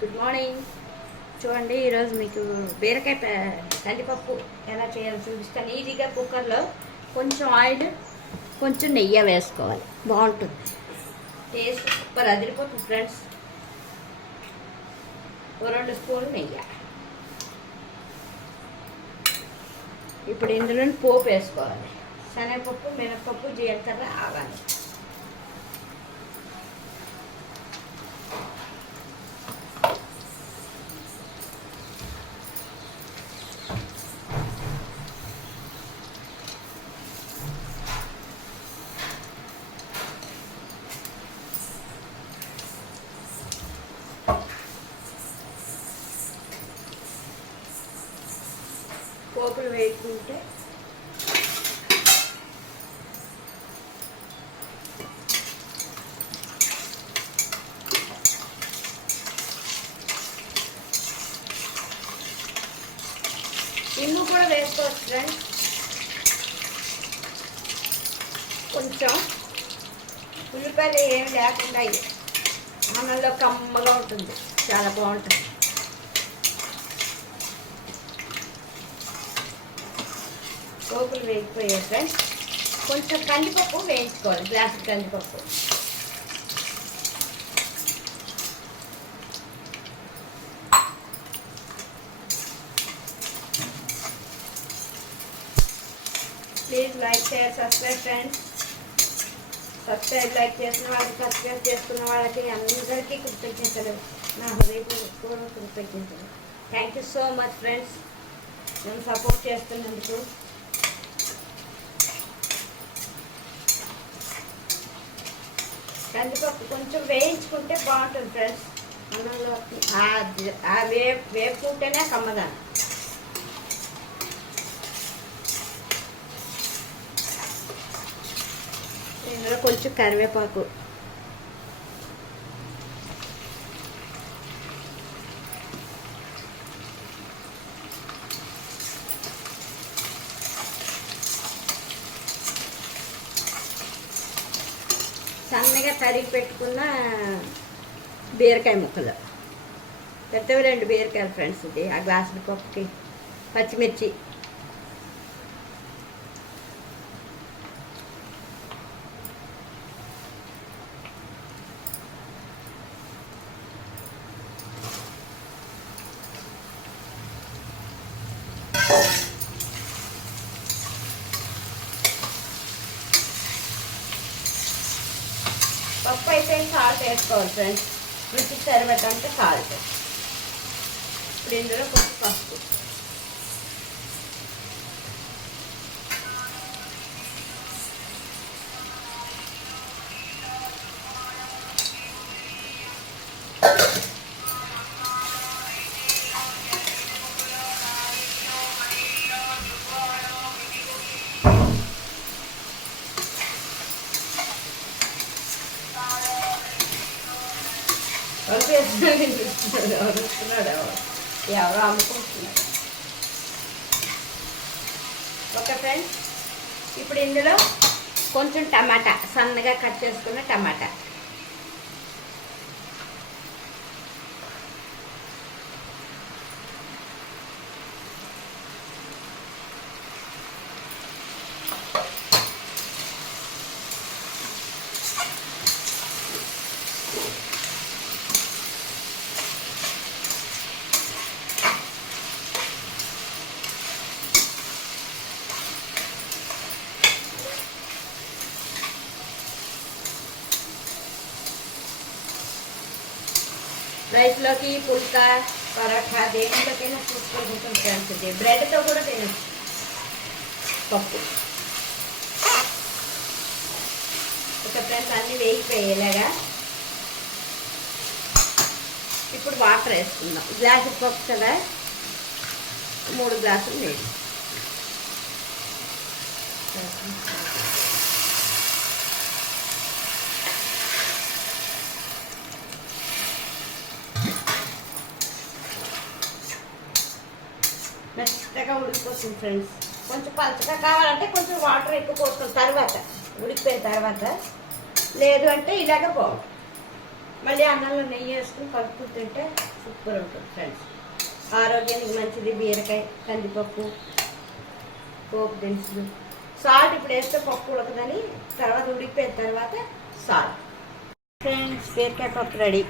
Good morning. చూడండి, ఈరోజు మీకు బీరకాయ కందిపప్పు ఎలా చేయాలో చూపిస్తాను. ఈజీగా కుక్కర్లో కొంచెం ఆయిల్, కొంచెం నెయ్యి వేసుకోవాలి. బాగుంటుంది, టేస్ట్ సూపర్ అదిరిపోతుంది ఫ్రెండ్స్. 2 స్పూన్లు నెయ్యి. ఇప్పుడు ఇందులో పోపు వేసుకోవాలి. శనగపప్పు, మినపప్పు, జీలకర్ర, ఆవాలు. పోపులు వేసుకుంటే ఇల్లు కూడా వేసుకోవచ్చు ఫ్రెండ్స్. కొంచెం ఉల్లిపాయలు ఏమి లేకుండా అన్నంలో కమ్మగా ఉంటుంది, చాలా బాగుంటుంది. పోపులు వేగిపోయాయి ఫ్రెండ్స్. కొంచెం కందిపప్పు వేయించుకోవాలి, గ్లాసు కందిపప్పు. Please like share subscribe friends. Subscribe like చేసిన వాళ్ళకి, సబ్స్క్రైబ్ చేసుకున్న వాళ్ళకి అందరికీ కృతజ్ఞతలు, నా హృదయపూర్వక కృతజ్ఞతలు. Thank you so much friends, నన్ను సపోర్ట్ చేస్తున్నందుకు. కందిపప్పు కొంచెం వేయించుకుంటే బాగుంటుంది ఫ్రెండ్స్. అన్నంలో వేపుకుంటేనే కమ్మదాన్ని. ఇందులో కొంచెం కరివేపాకు, సన్నగా తరిగి పెట్టుకున్న బీరకాయ ముక్కలు, పెద్దవి 2 బీరకాయలు ఫ్రెండ్స్. ఇది ఆ గ్లాసుల పప్పుకి. పచ్చిమిర్చి, పప్పు అయితే సాల్ట్ వేసుకోవాలి ఫ్రెండ్స్, రుచికి సరిపడంటే సాల్ట్. ఇప్పుడు ఇందులో కొంచెం పసుపు, ఎవరో అమ్ముకుంటున్నారు. ఓకే ఫ్రెండ్స్, ఇప్పుడు ఇందులో కొంచెం టమాటా, సన్నగా కట్ చేసుకున్న టమాటా. రైస్లోకి, పుల్కా, పరోటా, దేంట్లోకైనా సూపర్ ఉంటుంది ఫ్రెండ్స్. ఇది బ్రెడ్తో కూడా తినచ్చు పప్పు. ఒక ఫ్రెండ్స్ అన్నీ వేగిపోయేలాగా. ఇప్పుడు వాటర్ వేసుకుందాం. గ్లాసు పప్పు కదా, 3 గ్లాసులు నీళ్ళు. మెత్తగా ఉడికిపోతుంది ఫ్రెండ్స్. కొంచెం పలచగా కావాలంటే కొంచెం వాటర్ ఎక్కువ పోసుకోవాలి తర్వాత, ఉడికిపోయిన తర్వాత. లేదు అంటే ఇలాగ బాగుంటుంది. మళ్ళీ అన్నంలో నెయ్యి వేసుకుని కలుపుకుని తింటే సూపర్ ఉంటుంది ఫ్రెండ్స్. ఆరోగ్యానికి మంచిది. బీరకాయ, కందిపప్పు, పోపు దినుసులు, సాల్ట్ ఇప్పుడు వేస్తే పప్పు ఉడకదని, తర్వాత ఉడికిపోయిన తర్వాత సాల్ట్. ఫ్రెండ్స్, బీరకాయ పప్పు రెడీ.